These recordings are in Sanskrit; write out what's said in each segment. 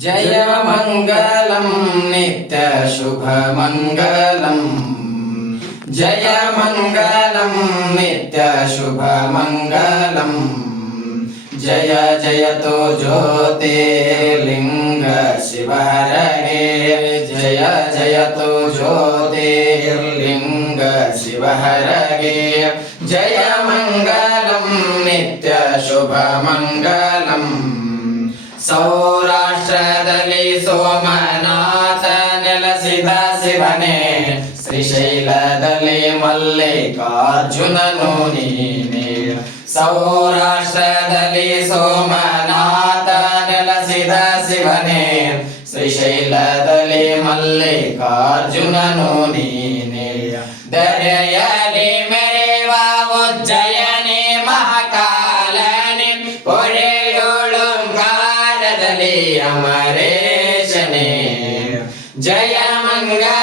जय मङ्गलं नित्यशुभमङ्गलम् जय मङ्गलं नित्यशुभमङ्गलम् जय जयतो ज्योतिर्लिङ्ग शिवहरगे जय जयतो ज्योतिर्लिङ्ग शिवहरगे जय मङ्गलं नित्यशुभमङ्गलम् ಸೌರಾಷ್ಟ್ರದಲ್ಲಿ ಸೋಮನಾಥ ನೆಲೆಸಿದ ಶಿವನೇ. ಶ್ರೀಶೈಲದಲ್ಲಿ ಮಲ್ಲಿಕಾರ್ಜುನನು ನೀನೆ. ಸೌರಾಷ್ಟ್ರದಲ್ಲಿ ಸೋಮನಾಥ ನೆಲೆಸಿದ ಶಿವನೇ. ಶ್ರೀಶೈಲದಲ್ಲಿ ಮಲ್ಲಿಕಾರ್ಜುನನು ನೀನೆ. जय मङ्गलम्ङ्गलम्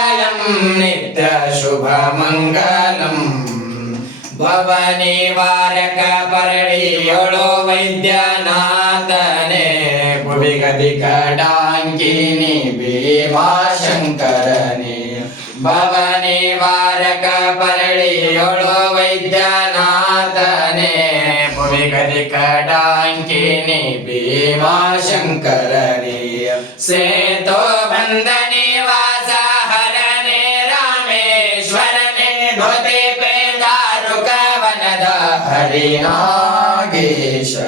भवने वारक परळि ओळो वैद्यनातने कुलिकटाङ्गिनी बेवा शङ्कर भवने वैद्यनाथ पुरिकलिकटाङ्किनिकरन्दने वाच हर रामेश्वरवनदा हरिनागेश्व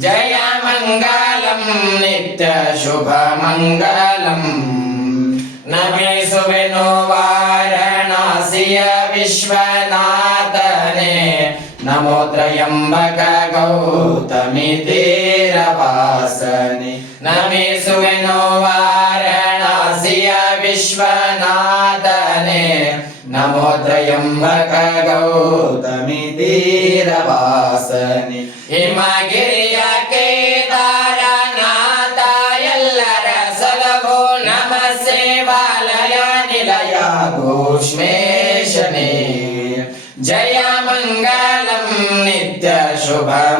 जय मङ्गलं नित्यशुभ मङ्गलम्। न वि सुविनो वारणास विश्वनाथने। ನಮೋದ್ರಯಂಬಕ ಗೌತಮಿ ತೀರವಾಸನೆ ನಮಿಸುವೆನೋ ವಾರಣಾಸಿಯ ವಿಶ್ವನಾಥನೆ ನಮೋದ್ರಯಂಬಕ ಗೌತಮಿ ತೀರವಾಸನೆ ಹಿಮಗಿರಿಯ ಕೇದಾರನಾಥ ಎಲ್ಲರ ಸಲಭೋ ನಮ ಸೇವಾಲಯ ನಿಲಯ ಘೋಷ್ಮೇಶನೇ ಜಯ ಮಂಗಳ नित्यशुभमङ्गलम्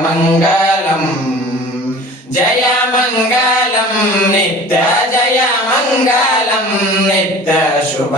जय मङ्गलम् नित्य जय मङ्गलम् नित्यशुभमङ्गलम्